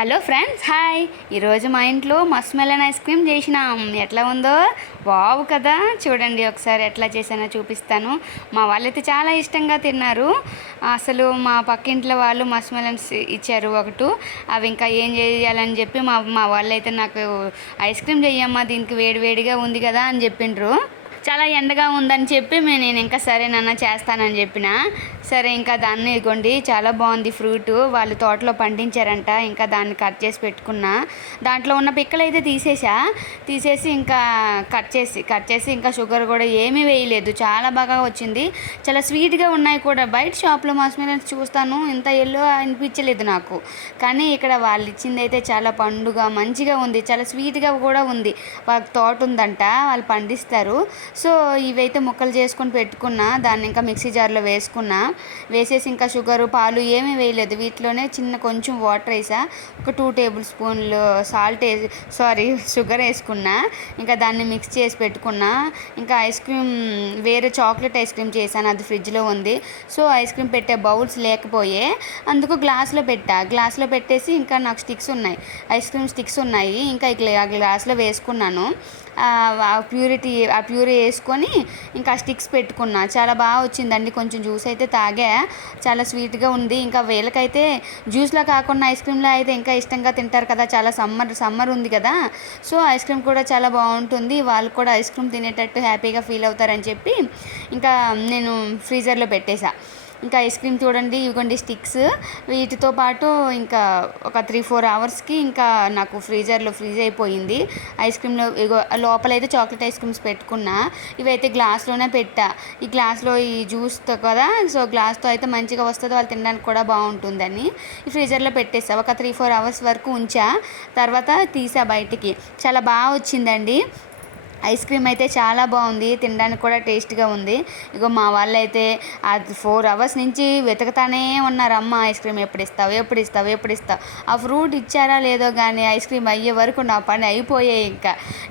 Hello friends, hi. ఈరోజు మా ఇంట్లో మస్క్ మెలన్ ఐస్ క్రీమ్ చేసినాం. ఎట్లా ఉందో వావ్ కదా. చూడండి ఒకసారి ఎట్లా చేసానో చూపిస్తాను. మా వాళ్ళైతే చాలా ఇష్టంగా తిన్నారు. అసలు మా పక్కింట్లో వాళ్ళు మస్క్ మెలన్స్ ఇచ్చారు ఒకటి. అవి ఇంకా ఏం చేయాలని చెప్పి మా వాళ్ళైతే నాకు ఐస్ క్రీమ్ చెయ్యమ్మా, దీనికి వేడివేడిగా ఉంది కదా అని చెప్పిండ్రు. చాలా ఎండగా ఉందని చెప్పి నేను ఇంకా సరేనన్నా చేస్తానని చెప్పిన. సరే ఇంకా దాన్ని ఇగోండి, చాలా బాగుంది ఫ్రూట్. వాళ్ళు తోటలో పండించారంట. ఇంకా దాన్ని కట్ చేసి పెట్టుకున్నా. దాంట్లో ఉన్న పిక్కలు అయితే తీసేసి ఇంకా కట్ చేసి ఇంకా షుగర్ కూడా ఏమీ వేయలేదు. చాలా బాగా వచ్చింది. చాలా స్వీట్గా ఉన్నాయి కూడా. బయట షాప్లో మస్క్ మెలన్స్ చూస్తాను, ఇంత ఎల్లో అనిపించలేదు నాకు. కానీ ఇక్కడ వాళ్ళు ఇచ్చింది అయితే చాలా పండుగ మంచిగా ఉంది. చాలా స్వీట్గా కూడా ఉంది. వాళ్ళకి తోట ఉందంట, వాళ్ళు పండిస్తారు. సో ఇవైతే ముక్కలు చేసుకొని పెట్టుకున్నా. దాన్ని ఇంకా మిక్సీ జార్లో వేసేసి ఇంకా షుగరు పాలు ఏమీ వేయలేదు. వీటిలోనే చిన్న కొంచెం వాటర్ వేసా. ఒక 2 టేబుల్ స్పూన్లు షుగర్ వేసుకున్నా. ఇంకా దాన్ని మిక్స్ చేసి పెట్టుకున్నా. ఇంకా ఐస్ క్రీమ్ వేరే చాక్లెట్ ఐస్ క్రీమ్ చేశాను, అది ఫ్రిడ్జ్లో ఉంది. సో ఐస్ క్రీమ్ పెట్టే బౌల్స్ లేకపోయే అందుకు గ్లాస్లో పెట్టేసి ఇంకా నాకు ఐస్ క్రీమ్ స్టిక్స్ ఉన్నాయి. ఇంకా ఆ గ్లాస్లో వేసుకున్నాను. ప్యూరీ వేసుకొని ఇంకా స్టిక్స్ పెట్టుకున్నా. చాలా బాగా వచ్చిందండి. కొంచెం జ్యూస్ అయితే తాగా, చాలా స్వీట్గా ఉంది. ఇంకా వీళ్ళకైతే జ్యూస్లో కాకుండా ఐస్ క్రీమ్లో అయితే ఇంకా ఇష్టంగా తింటారు కదా. చాలా సమ్మర్ ఉంది కదా. సో ఐస్ క్రీమ్ కూడా చాలా బాగుంటుంది. వాళ్ళు కూడా ఐస్ క్రీమ్ తినేటట్టు హ్యాపీగా ఫీల్ అవుతారని చెప్పి ఇంకా నేను ఫ్రీజర్లో పెట్టేశా. ఇంకా ఐస్ క్రీమ్ చూడండి, ఇవ్వండి స్టిక్స్. వీటితో పాటు ఇంకా ఒక 3-4 అవర్స్కి ఇంకా నాకు ఫ్రీజర్లో ఫ్రీజ్ అయిపోయింది. ఐస్ క్రీమ్లో లోపలైతే చాక్లెట్ ఐస్ క్రీమ్స్ పెట్టుకున్నా. ఇవైతే గ్లాస్లోనే పెట్టా. ఈ గ్లాస్లో ఈ జ్యూస్తో కదా, సో గ్లాస్తో అయితే మంచిగా వస్తుంది, వాళ్ళు తినడానికి కూడా బాగుంటుందని ఈ ఫ్రీజర్లో పెట్టేసా. ఒక 3-4 అవర్స్ వరకు ఉంచా. తర్వాత తీసా బయటికి. చాలా బాగా వచ్చిందండి. ఐస్ క్రీమ్ అయితే చాలా బాగుంది, తినడానికి కూడా టేస్ట్గా ఉంది. మా వాళ్ళు అయితే 4 అవర్స్ నుంచి వెతుకుతానే ఉన్నారు. అమ్మ ఐస్ క్రీమ్ ఎప్పుడు ఇస్తావు. ఆ ఫ్రూట్ ఇచ్చారా లేదో కానీ ఐస్ క్రీమ్ అయ్యే వరకు నా పని అయిపోయాయి.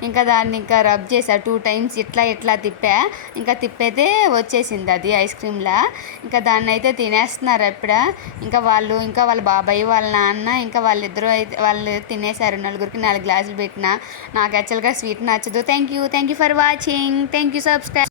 ఇంకా దాన్ని ఇంకా రబ్ చేసా 2 టైమ్స్. ఇట్లా తిప్పైతే వచ్చేసింది అది ఐస్ క్రీమ్లా. ఇంకా దాన్ని అయితే తినేస్తున్నారు ఎప్పుడా. ఇంకా వాళ్ళ బాబాయ్ వాళ్ళ నాన్న ఇంకా వాళ్ళు తినేశారు. 4 గ్లాసులు పెట్టిన. నాకు యాక్చువల్గా స్వీట్ నచ్చదు. Thank you for watching. Thank you. Subscribe.